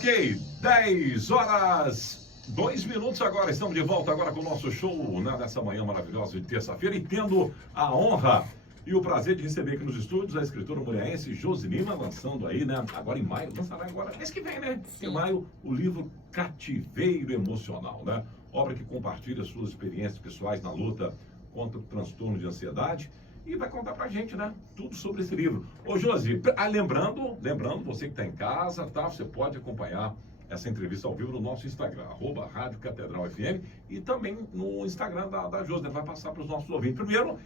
Ok, 10 horas, 2 minutos agora. Estamos de volta agora com o nosso show, né, nessa manhã maravilhosa de terça-feira. E tendo a honra e o prazer de receber aqui nos estúdios a escritora mulherense Josi Lima, lançando aí, né, agora em maio, lançará agora, mês que vem, né? Sim. Em maio, o livro Cativeiro Emocional, né? Obra que compartilha suas experiências pessoais na luta contra o transtorno de ansiedade. E vai contar pra gente, né? Tudo sobre esse livro. Ô, Josi, lembrando, você que tá em casa, tá? Você pode acompanhar essa entrevista ao vivo no nosso Instagram, @Rádio Catedral FM, e também no Instagram da Josi, né? Vai passar para os nossos ouvintes. Primeiro,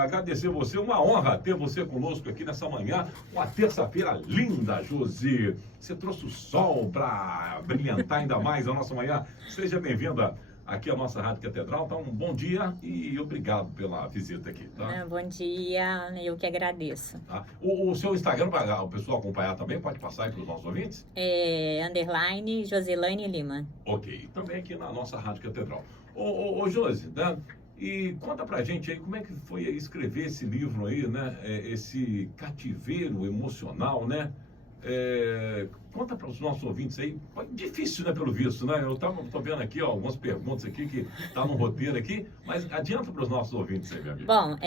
agradecer você, uma honra ter você conosco aqui nessa manhã, uma terça-feira linda, Josi. Você trouxe o sol para brilhantar ainda mais a nossa manhã. Seja bem-vinda aqui à nossa Rádio Catedral. Então, um bom dia e obrigado pela visita aqui. Tá? Bom dia, eu que agradeço. Tá? O seu Instagram, para o pessoal acompanhar também, pode passar aí para os nossos ouvintes? _ Josilane Lima. Ok, também aqui na nossa Rádio Catedral. Ô Josi, né? E conta pra gente aí como é que foi escrever esse livro aí, né? Esse cativeiro emocional, né? Conta para os nossos ouvintes aí. Difícil, né, pelo visto, né? Tô vendo aqui, ó, algumas perguntas aqui que tá no roteiro aqui, mas adianta para os nossos ouvintes aí, minha amiga. Bom,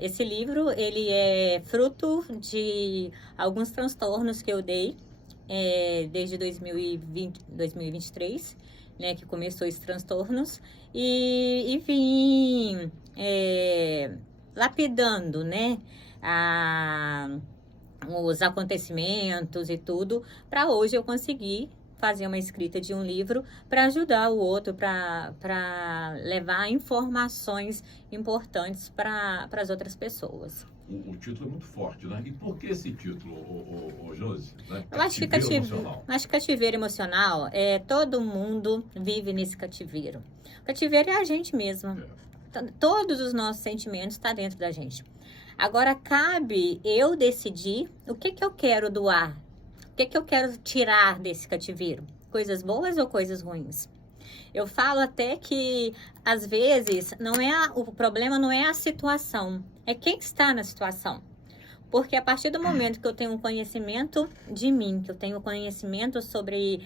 esse livro, ele é fruto de alguns transtornos que eu dei desde 2023, né, que começou esses transtornos, e vim lapidando, né, os acontecimentos e tudo, para hoje eu conseguir fazer uma escrita de um livro para ajudar o outro, para levar informações importantes para as outras pessoas. O título é muito forte, né? E por que esse título, Josi? Né? Eu acho que cativeiro emocional, todo mundo vive nesse cativeiro. O cativeiro é a gente mesmo. Todos os nossos sentimentos estão dentro da gente. Agora, cabe eu decidir o que eu quero doar, o que eu quero tirar desse cativeiro, coisas boas ou coisas ruins. Eu falo até que, às vezes, o problema não é a situação, é quem está na situação. Porque a partir do momento que eu tenho um conhecimento de mim, que eu tenho conhecimento sobre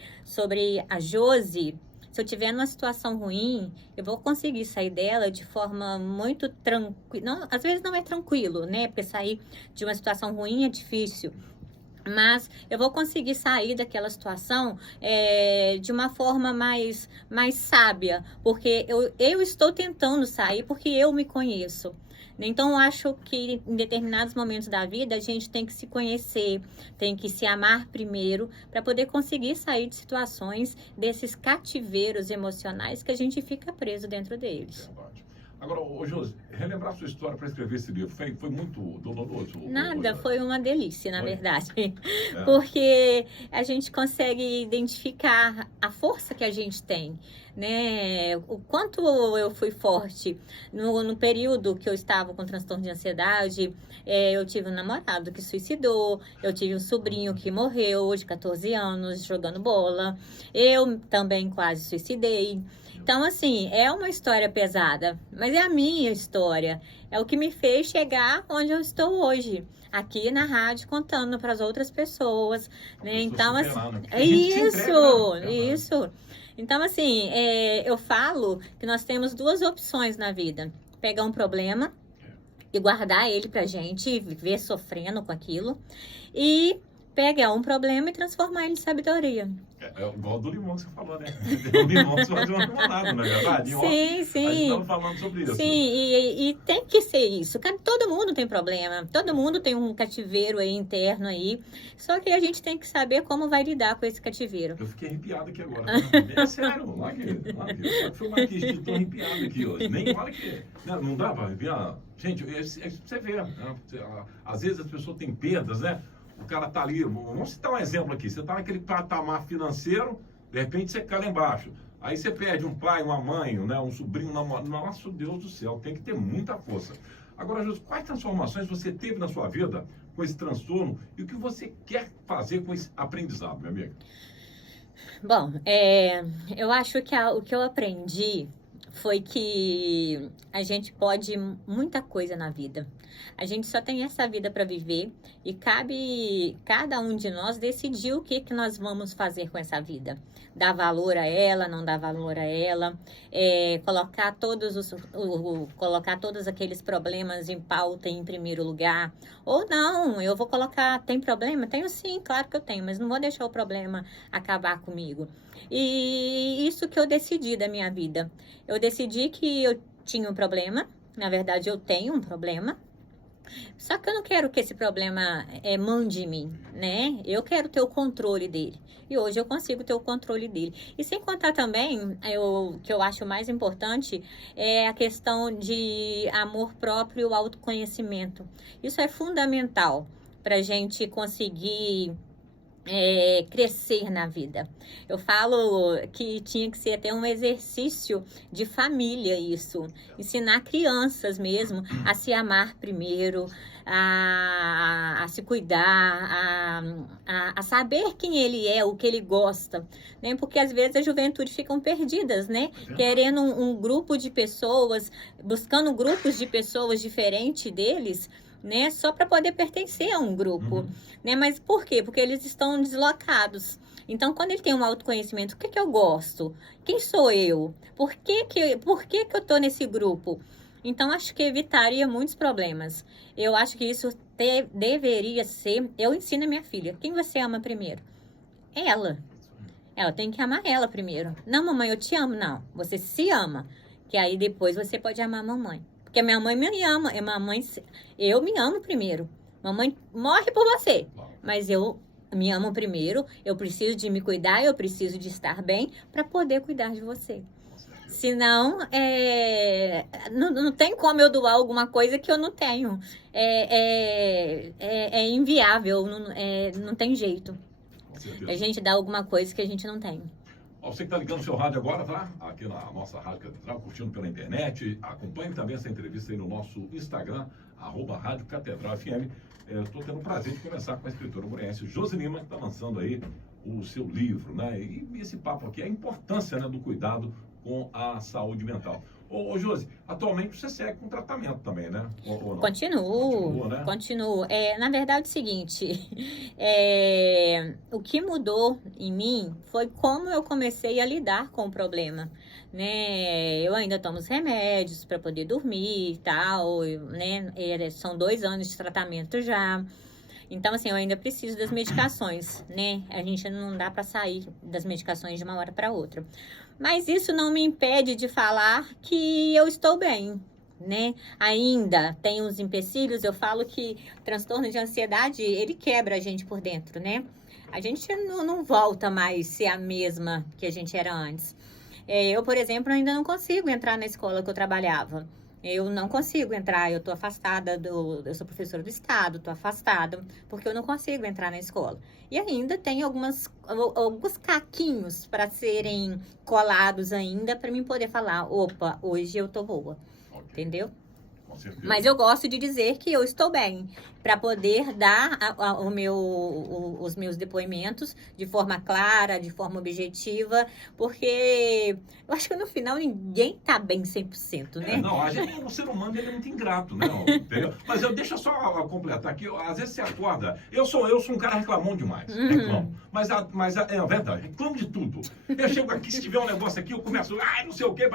a Josi, se eu estiver numa situação ruim, eu vou conseguir sair dela de forma muito tranquila. Às vezes não é tranquilo, né? Porque sair de uma situação ruim é difícil. Mas eu vou conseguir sair daquela situação de uma forma mais sábia. Porque eu estou tentando sair porque eu me conheço. Então, eu acho que em determinados momentos da vida, a gente tem que se conhecer, tem que se amar primeiro, para poder conseguir sair de situações, desses cativeiros emocionais que a gente fica preso dentro deles. Verdade. Agora, Josi, relembrar a sua história para escrever esse livro, foi muito doloroso? Nada, foi uma delícia, na verdade. Porque a gente consegue identificar a força que a gente tem, né? O quanto eu fui forte. No período que eu estava com transtorno de ansiedade, eu tive um namorado que suicidou, eu tive um sobrinho que morreu de 14 anos jogando bola, eu também quase suicidei. Então, assim, é uma história pesada, mas é a minha história. É o que me fez chegar onde eu estou hoje, aqui na rádio, contando para as outras pessoas, né? Então, assim, isso. Então, assim, eu falo que nós temos duas opções na vida: pegar um problema e guardar ele pra gente, viver sofrendo com aquilo, e pegar um problema e transformar ele em sabedoria. É igual do limão que você falou, né? O limão você faz uma limonada, não é verdade? Sim. A gente estava falando sobre isso. Sim, e tem que ser isso. Todo mundo tem problema, todo mundo tem um cativeiro aí interno aí, só que a gente tem que saber como vai lidar com esse cativeiro. Eu fiquei arrepiado aqui agora. É sério, lá que foi uma que estou arrepiado aqui hoje. Nem olha que... Não dá para arrepiar. Gente, você vê, né? Às vezes as pessoas têm perdas, né? O cara tá ali, vamos citar um exemplo aqui, você tá naquele patamar financeiro, de repente você cai lá embaixo. Aí você perde um pai, uma mãe, né, um sobrinho, nossa, Deus do céu, tem que ter muita força. Agora, Josi, quais transformações você teve na sua vida com esse transtorno e o que você quer fazer com esse aprendizado, minha amiga? Bom, eu acho que o que eu aprendi foi que a gente pode muita coisa na vida. A gente só tem essa vida para viver e cabe cada um de nós decidir o que nós vamos fazer com essa vida. Dar valor a ela, não dar valor a ela, colocar todos aqueles problemas em pauta em primeiro lugar. Ou não, eu vou colocar, tem problema? Tenho sim, claro que eu tenho, mas não vou deixar o problema acabar comigo. E isso que eu decidi da minha vida. Eu decidi que eu tinha um problema, na verdade eu tenho um problema, só que eu não quero que esse problema mande em mim, né? Eu quero ter o controle dele. E hoje eu consigo ter o controle dele. E sem contar também, que eu acho mais importante, é a questão de amor próprio e autoconhecimento. Isso é fundamental para a gente conseguir crescer na vida. Eu falo que tinha que ser até um exercício de família isso. Ensinar crianças mesmo a se amar primeiro, a se cuidar, a saber quem ele é, o que ele gosta, né? Porque às vezes a juventude ficam perdidas, né? Querendo um grupo de pessoas, buscando grupos de pessoas diferentes deles, né? Só para poder pertencer a um grupo, né? Mas por quê? Porque eles estão deslocados. Então, quando ele tem um autoconhecimento, o que eu gosto? Quem sou eu? Por que eu tô nesse grupo? Então, acho que evitaria muitos problemas. Eu acho que isso deveria ser... Eu ensino a minha filha. Quem você ama primeiro? Ela. Ela tem que amar ela primeiro. Não, mamãe, eu te amo. Não, você se ama. Que aí depois você pode amar a mamãe. Porque minha mãe me ama, eu me amo primeiro. Mamãe morre por você, mas eu me amo primeiro. Eu preciso de me cuidar, eu preciso de estar bem para poder cuidar de você. Senão, não tem como eu doar alguma coisa que eu não tenho. É inviável, não tem jeito. A gente dá alguma coisa que a gente não tem. Você que está ligando o seu rádio agora, tá? Aqui na nossa Rádio Catedral, curtindo pela internet. Acompanhe também essa entrevista aí no nosso Instagram, @Rádio Catedral FM. Estou tendo o prazer de conversar com a escritora goianiense Josi Lima, que está lançando aí o seu livro, né? E esse papo aqui, a importância, né, do cuidado com a saúde mental. Ô Josi, atualmente você segue com tratamento também, né? Ou não? Continuo, né? Continuo. Na verdade é o seguinte, o que mudou em mim foi como eu comecei a lidar com o problema, né? Eu ainda tomo os remédios para poder dormir e tal, né? São 2 anos de tratamento já. Então, assim, eu ainda preciso das medicações, né? A gente não dá para sair das medicações de uma hora para outra. Mas isso não me impede de falar que eu estou bem, né? Ainda tem uns empecilhos, eu falo que o transtorno de ansiedade, ele quebra a gente por dentro, né? A gente não volta mais ser a mesma que a gente era antes. Eu, por exemplo, ainda não consigo entrar na escola que eu trabalhava. Eu não consigo entrar, eu tô afastada eu sou professora do estado, tô afastada, porque eu não consigo entrar na escola. E ainda tem alguns caquinhos para serem colados ainda, para mim poder falar, opa, hoje eu tô boa, entendeu? Mas eu gosto de dizer que eu estou bem, para poder dar os meus depoimentos de forma clara, de forma objetiva, porque eu acho que no final ninguém tá bem 100%, né? O ser humano ele é muito ingrato, né? Entendeu? Mas deixa eu só completar aqui, às vezes você acorda, eu sou um cara reclamão demais, reclamo, mas é verdade, reclamo de tudo. Eu chego aqui, se tiver um negócio aqui, eu começo, não sei o que,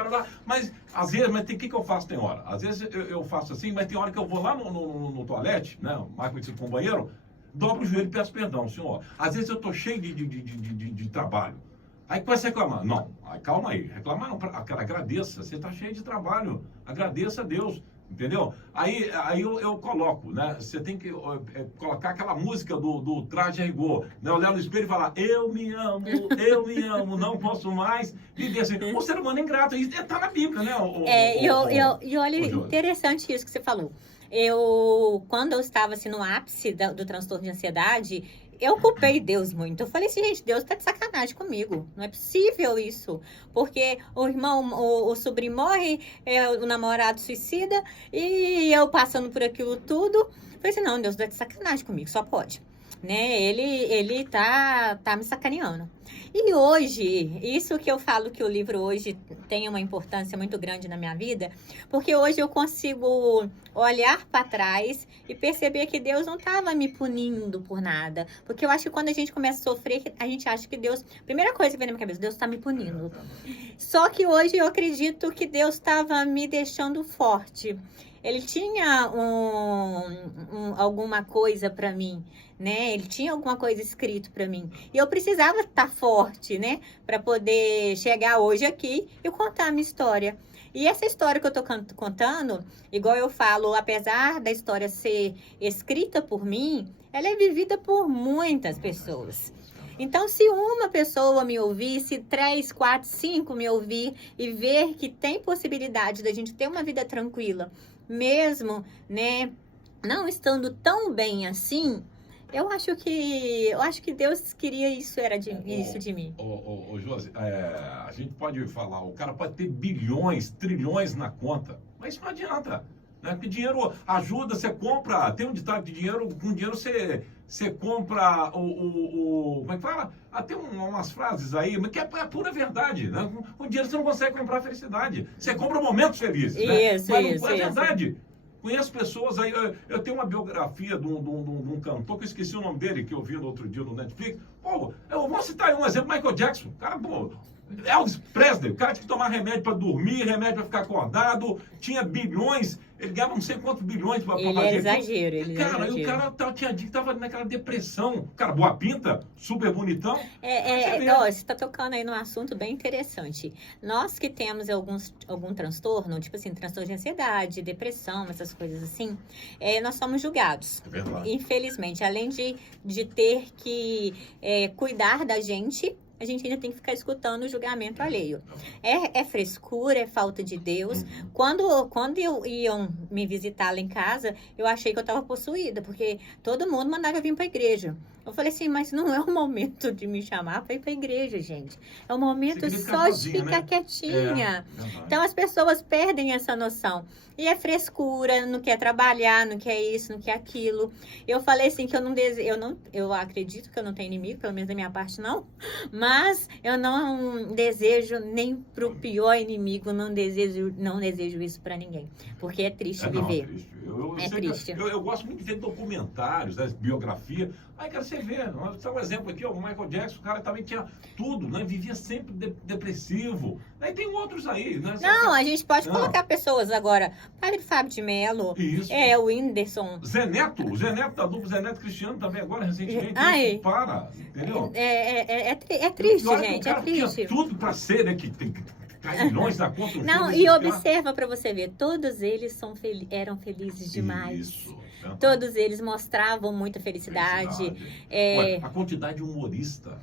mas às vezes, o que eu faço tem hora? Às vezes eu faço assim, mas tem hora que eu vou lá no toalete, né? Mais conhecido como banheiro, dobro o joelho e peço perdão, senhor. Às vezes eu tô cheio de trabalho. Aí começa a reclamar. Não, calma aí. Reclamar não, agradeça. Você tá cheio de trabalho. Agradeça a Deus. Entendeu? Aí eu coloco, né? Você tem que colocar aquela música do Traje a Rigor, né? Olhar no espelho e falar, eu me amo, não posso mais viver assim. O ser humano é ingrato, isso tá na Bíblia, né? E olha, interessante isso que você falou. Quando eu estava assim, no ápice do transtorno de ansiedade, eu culpei Deus muito. Eu falei assim, gente, Deus tá de sacanagem comigo. Não é possível isso. Porque o irmão, o sobrinho morre, o namorado suicida, e eu passando por aquilo tudo. Eu falei assim, não, Deus tá de sacanagem comigo, só pode. né? Ele tá me sacaneando. E hoje, isso que eu falo que o livro hoje tem uma importância muito grande na minha vida, porque hoje eu consigo olhar para trás e perceber que Deus não estava me punindo por nada. Porque eu acho que quando a gente começa a sofrer, a gente acha que Deus... Primeira coisa que vem na minha cabeça, Deus está me punindo. Só que hoje eu acredito que Deus estava me deixando forte. Ele tinha alguma coisa para mim, né? Ele tinha alguma coisa escrito para mim. E eu precisava estar forte, né? Para poder chegar hoje aqui e contar a minha história. E essa história que eu tô contando, igual eu falo, apesar da história ser escrita por mim, ela é vivida por muitas pessoas. Então, se uma pessoa me ouvir, se 3, 4, 5 me ouvir e ver que tem possibilidade da gente ter uma vida tranquila, mesmo, né, não estando tão bem assim, eu acho que Deus queria isso, isso de mim. Josi, a gente pode falar, o cara pode ter bilhões, trilhões na conta, mas isso não adianta, né? Porque dinheiro ajuda, você compra, tem um ditado de dinheiro, com dinheiro você compra como é que fala? Tem umas frases aí, mas que é pura verdade, né? Com dinheiro você não consegue comprar felicidade, você compra momentos felizes, né? Isso, mas isso, é verdade. Conheço pessoas aí, eu tenho uma biografia de um cantor, que eu esqueci o nome dele, que eu vi no outro dia no Netflix. Pô, eu vou citar aí um exemplo, Michael Jackson. Cara, pô, Elvis Presley, o cara tinha que tomar remédio para dormir, remédio para ficar acordado, tinha bilhões, ele ganhava não sei quantos bilhões para fazer. É exagero, ele cara, exagero. E o cara tinha dia que tava naquela depressão. Cara, boa pinta, super bonitão. Você está tocando aí num assunto bem interessante. Nós que temos algum transtorno, tipo assim, transtorno de ansiedade, depressão, essas coisas assim, nós somos julgados. É verdade. Infelizmente, além de ter que cuidar da gente, a gente ainda tem que ficar escutando o julgamento alheio. É frescura, é falta de Deus. Quando iam me visitar lá em casa, eu achei que eu estava possuída, porque todo mundo mandava eu vir para a igreja. Eu falei assim, mas não é o momento de me chamar para ir para a igreja, gente. É o momento só de ficar quietinha. Então as pessoas perdem essa noção. E é frescura, não quer trabalhar, não quer isso, não quer aquilo. Eu falei assim que eu acredito que eu não tenho inimigo, pelo menos da minha parte não. Mas eu não desejo nem pro pior inimigo, não desejo isso para ninguém. Porque é triste viver. É triste. Eu gosto muito de ver documentários, né, biografia. Aí, cara, você vê, só um exemplo aqui, o Michael Jackson, o cara também tinha tudo, né? Vivia sempre depressivo. Aí tem outros aí, né? Não, a gente pode colocar pessoas agora. Padre Fábio de Mello, o Whindersson. Zé Neto da dupla Zé Neto Cristiano também agora, recentemente. Entendeu? É triste, gente, é triste. Tinha tudo pra ser, né? Que tem milhões na conta. Não, e observa pra você ver, todos eles eram felizes demais. Isso. Todos eles mostravam muita felicidade. Ué, a quantidade de humorista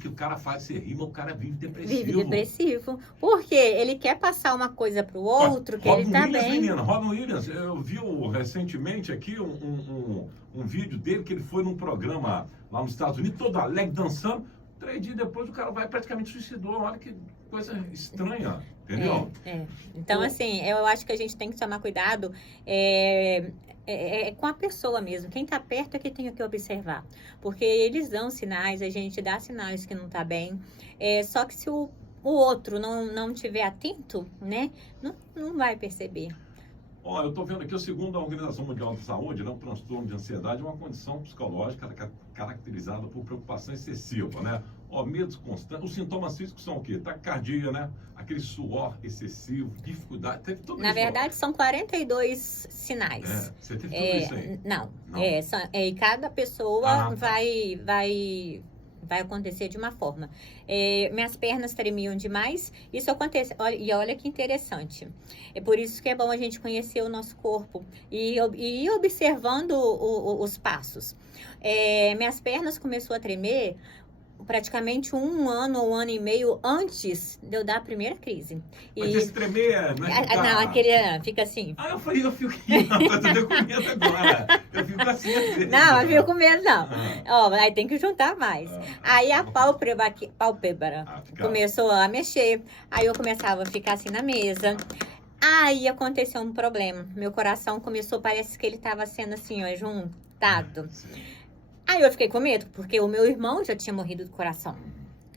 que o cara faz você rima, o cara vive depressivo. Vive depressivo. Por quê? Ele quer passar uma coisa pro outro, que ele tá bem. Menina, Robin Williams, eu vi recentemente aqui um vídeo dele, que ele foi num programa lá nos Estados Unidos, todo alegre, dançando. 3 dias depois o cara vai praticamente suicidou. Olha que coisa estranha, entendeu? Então, assim, eu acho que a gente tem que tomar cuidado com a pessoa mesmo. Quem tá perto é que tem que observar. Porque eles dão sinais, a gente dá sinais que não tá bem. Só que se o outro não tiver atento, né, não vai perceber. Eu estou vendo aqui, segundo a Organização Mundial de Saúde, né, o transtorno de ansiedade é uma condição psicológica caracterizada por preocupação excessiva, né? Medos constantes. Os sintomas físicos são o quê? Taquicardia, né? Aquele suor excessivo, dificuldade. Teve tudo Na isso, verdade, são 42 sinais. Você teve tudo isso aí? Não. E cada pessoa vai acontecer de uma forma. Minhas pernas tremiam demais. Isso acontece. Olha que interessante. É por isso que é bom a gente conhecer o nosso corpo e ir observando os passos. Minhas pernas começaram a tremer praticamente 1 ano ou 1 ano e meio antes de eu dar a primeira crise. Mas esse tremer, não é? Não, aquele fica assim. Eu falei, eu fico com medo agora. Eu fico assim. Não, eu fico com medo não. Aí tem que juntar mais. Aí a pálpebra começou a mexer. Aí eu começava a ficar assim na mesa. Aí aconteceu um problema. Meu coração começou, parece que ele estava sendo assim, juntado. Aí eu fiquei com medo, porque o meu irmão já tinha morrido do coração.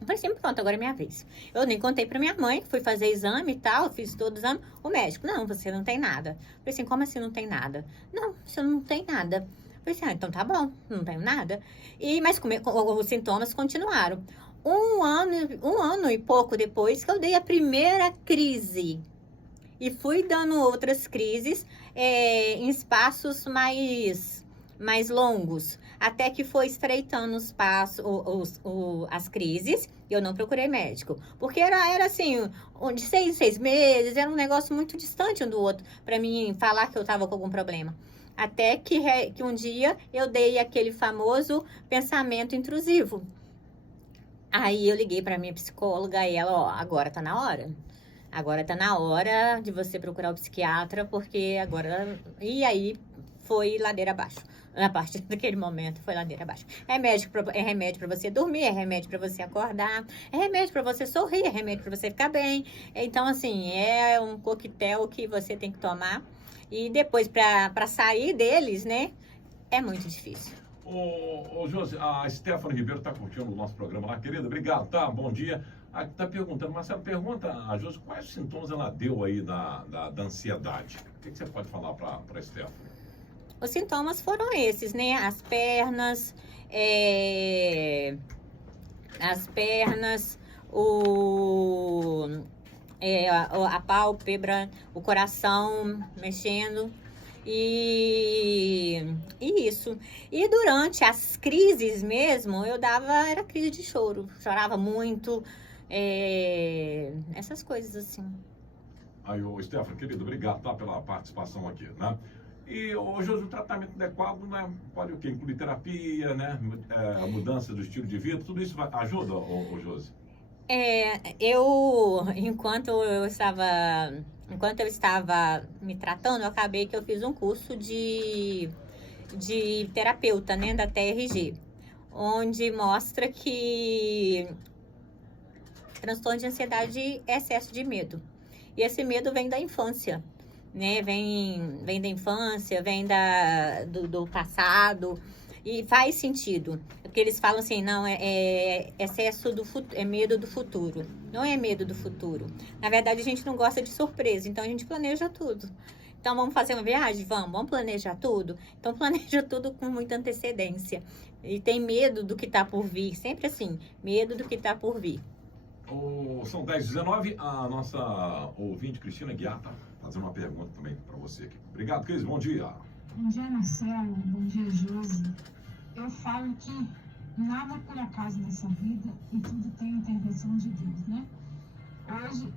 Eu falei assim, pronto, agora é minha vez. Eu nem contei pra minha mãe, fui fazer exame e tal, fiz todo o exame. O médico, não, você não tem nada. Eu falei assim, como assim não tem nada? Não, você não tem nada. Eu falei assim, então tá bom, não tenho nada. Mas os sintomas continuaram. Um ano e pouco depois que eu dei a primeira crise. E fui dando outras crises em espaços mais longos, até que foi estreitando os passos, as crises, e eu não procurei médico. Porque era assim, de 6 em 6 meses, era um negócio muito distante um do outro, para mim falar que eu estava com algum problema. Até que um dia eu dei aquele famoso pensamento intrusivo. Aí eu liguei para minha psicóloga e ela, ó, agora tá na hora. Agora tá na hora de você procurar o psiquiatra, porque agora... E aí foi ladeira abaixo. A partir daquele momento foi ladeira abaixo. É remédio para você dormir, é remédio para você acordar, é remédio para você sorrir, é remédio para você ficar bem. Então, assim, é um coquetel que você tem que tomar. E depois, para sair deles, né, é muito difícil. Ô Josi, a Stephanie Ribeiro está curtindo o nosso programa lá, querida. Obrigado, tá? Bom dia. Está perguntando, Marcelo, pergunta a Josi quais sintomas ela deu aí da ansiedade. O que você pode falar para a Stephanie? Os sintomas foram esses, né? As pernas, a pálpebra, o coração mexendo e isso. E durante as crises mesmo, era crise de choro, chorava muito, essas coisas assim. Aí, ô Stephanie, querido, obrigado, tá, pela participação aqui, né? E hoje o tratamento adequado, né, pode o quê? Incluir terapia, né, mudança do estilo de vida, tudo isso ajuda, ô Josi? Enquanto eu estava me tratando, eu acabei que eu fiz um curso de terapeuta, né, da TRG, onde mostra que transtorno de ansiedade é excesso de medo. E esse medo vem da infância, né? Vem da infância, vem do passado, e faz sentido. Porque eles falam assim, não, excesso é medo do futuro. Não é medo do futuro. Na verdade, a gente não gosta de surpresa, então a gente planeja tudo. Então, vamos fazer uma viagem? Vamos planejar tudo? Então, planeja tudo com muita antecedência. E tem medo do que está por vir, sempre assim, medo do que está por vir. São 10h19, a nossa ouvinte Cristina Guiar está fazendo uma pergunta também para você aqui. Obrigado, Cris, bom dia. Bom dia, Marcelo, bom dia, Josi. Eu falo que nada é por acaso nessa vida e tudo tem intervenção de Deus, né? Hoje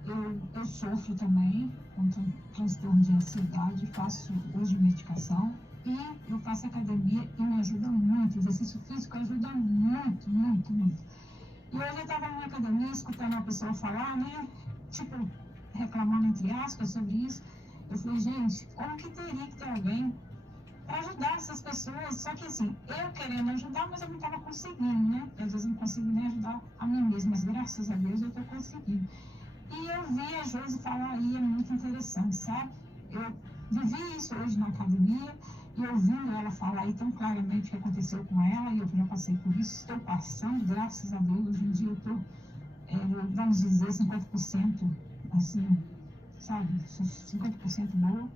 eu sofro também com transtorno de ansiedade, faço uso de medicação e eu faço academia e me ajuda muito. O exercício físico ajuda muito, muito, muito. E hoje eu estava na academia escutando uma pessoa falar, né? Tipo, reclamando entre aspas sobre isso. Eu falei, gente, como que teria que ter alguém para ajudar essas pessoas? Só que assim, eu querendo ajudar, mas eu não estava conseguindo, né? Às vezes eu não consigo nem ajudar a mim mesma, mas graças a Deus eu estou conseguindo. E eu vi a Josi falar aí, é muito interessante, sabe? Eu vivi isso hoje na academia, e ouvindo ela falar aí tão claramente o que aconteceu com ela, e eu já passei por isso, estou passando, graças a Deus, hoje em dia eu estou, vamos dizer, 50%, assim, sabe, 50% boa.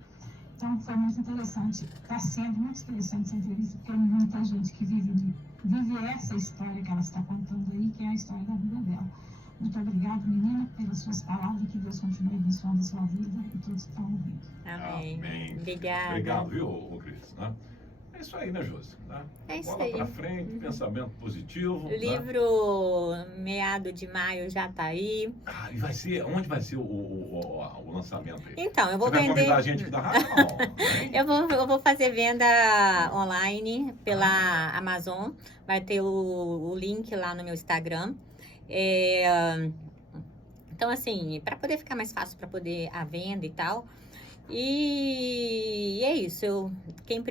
Então foi muito interessante, está sendo muito interessante essa entrevista, porque muita gente que vive essa história que ela está contando aí, que é a história da vida dela. Muito obrigada, menina, pelas suas palavras, que Deus continue abençoando a sua vida e todos que estão ouvindo. Amém. Amém. Obrigada. Obrigado, viu, Cris? Né? É isso aí, né, Josi? Né? É isso Bola aí. pra frente, pensamento positivo. O livro meado de maio já tá aí. Ah, e vai ser, onde vai ser o lançamento aí? Então, eu vou Você vai vender. convidar a gente que dá rádio? Não, Eu vou fazer venda online pela Amazon. Vai ter o link lá no meu Instagram. Então, assim, para poder ficar mais fácil para poder a venda e tal, E é isso. Quem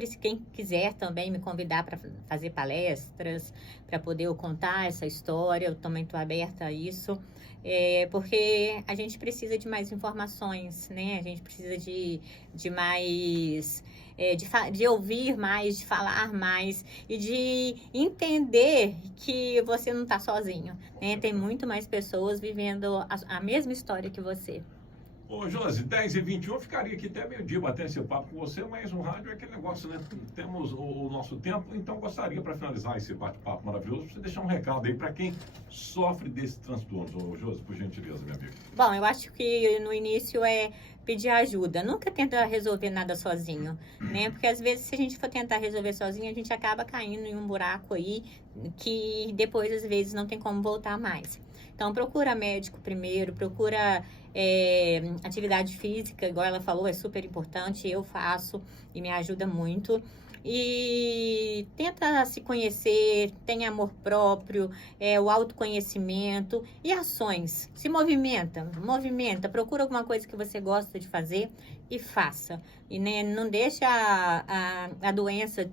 quiser também me convidar para fazer palestras, para poder eu contar essa história, eu também estou aberta a isso. Porque a gente precisa de mais informações, né? A gente precisa de mais, de ouvir mais, de falar mais e de entender que você não está sozinho, né? Tem muito mais pessoas vivendo a mesma história que você. Ô, Josi, 10h21, eu ficaria aqui até meio-dia batendo esse papo com você, mas o rádio é aquele negócio, né? Temos o nosso tempo, então gostaria, para finalizar esse bate-papo maravilhoso, você deixar um recado aí para quem sofre desse transtorno. Ô, Josi, por gentileza, minha amiga. Bom, eu acho que no início é pedir ajuda. Nunca tenta resolver nada sozinho, né? Porque às vezes se a gente for tentar resolver sozinho, a gente acaba caindo em um buraco aí que depois às vezes não tem como voltar mais. Então procura médico primeiro, procura atividade física, igual ela falou, é super importante, eu faço e me ajuda muito. E tenta se conhecer, tem amor próprio, o autoconhecimento e ações. Se movimenta, procura alguma coisa que você gosta de fazer e faça. E né, não deixa a doença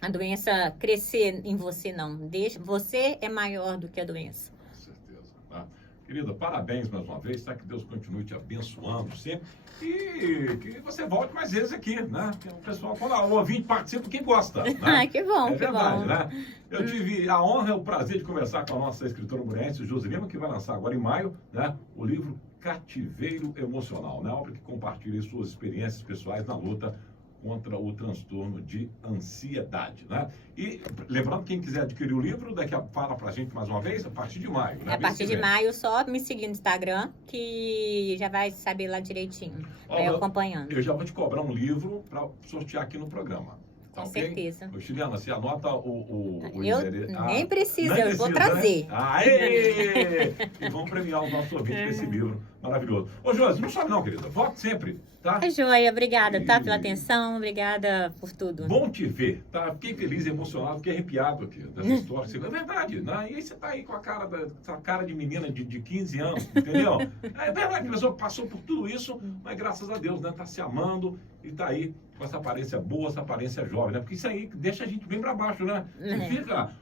a doença crescer em você, não. Você é maior do que a doença. Com certeza, tá? Querida, parabéns mais uma vez, tá? Que Deus continue te abençoando sempre e que você volte mais vezes aqui, né? Porque o pessoal, quando o ouvinte participa, quem gosta, né? Ai, que bom, é que verdade, bom. Né? Eu tive a honra e o prazer de conversar com a nossa escritora mulherense, Josi Lima, que vai lançar agora em maio, né? O livro Cativeiro Emocional, né? Obra que compartilha suas experiências pessoais na luta contra o transtorno de ansiedade, né? E lembrando, quem quiser adquirir o livro, fala pra gente mais uma vez, a partir de maio, né? A partir de maio, só me seguir no Instagram, que já vai saber lá direitinho, vai acompanhando. Eu já vou te cobrar um livro para sortear aqui no programa. Com certeza. Ô, Juliana, você anota o eu endereço. Nem precisa, nem eu vou precisa, trazer. Né? Aê! E vamos premiar os nossos ouvintes com esse livro maravilhoso. Ô, Josi, não sabe não, querida. Volte sempre, tá? É joia, obrigada, tá? Pela atenção, obrigada por tudo. Bom te ver, tá? Fiquei feliz, emocionado, fiquei arrepiado aqui dessa história. É verdade, né? E aí você tá aí com essa cara de menina de 15 anos, entendeu? É verdade, a pessoa passou por tudo isso, mas graças a Deus, né? Tá se amando e tá aí com essa aparência boa, essa aparência jovem, né? Porque isso aí deixa a gente bem pra baixo, né? Você fica...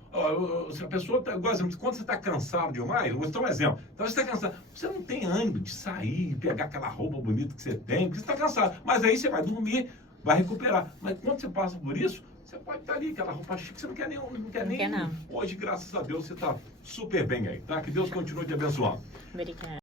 Se a pessoa quando você está cansado demais, vou dar um exemplo. Então você está cansado, você não tem ânimo de sair e pegar aquela roupa bonita que você tem, porque você está cansado. Mas aí você vai dormir, vai recuperar. Mas quando você passa por isso, você pode estar ali, aquela roupa chique, você não quer nem. Não. Hoje, graças a Deus, você está super bem aí, tá? Que Deus continue te abençoando. Obrigada.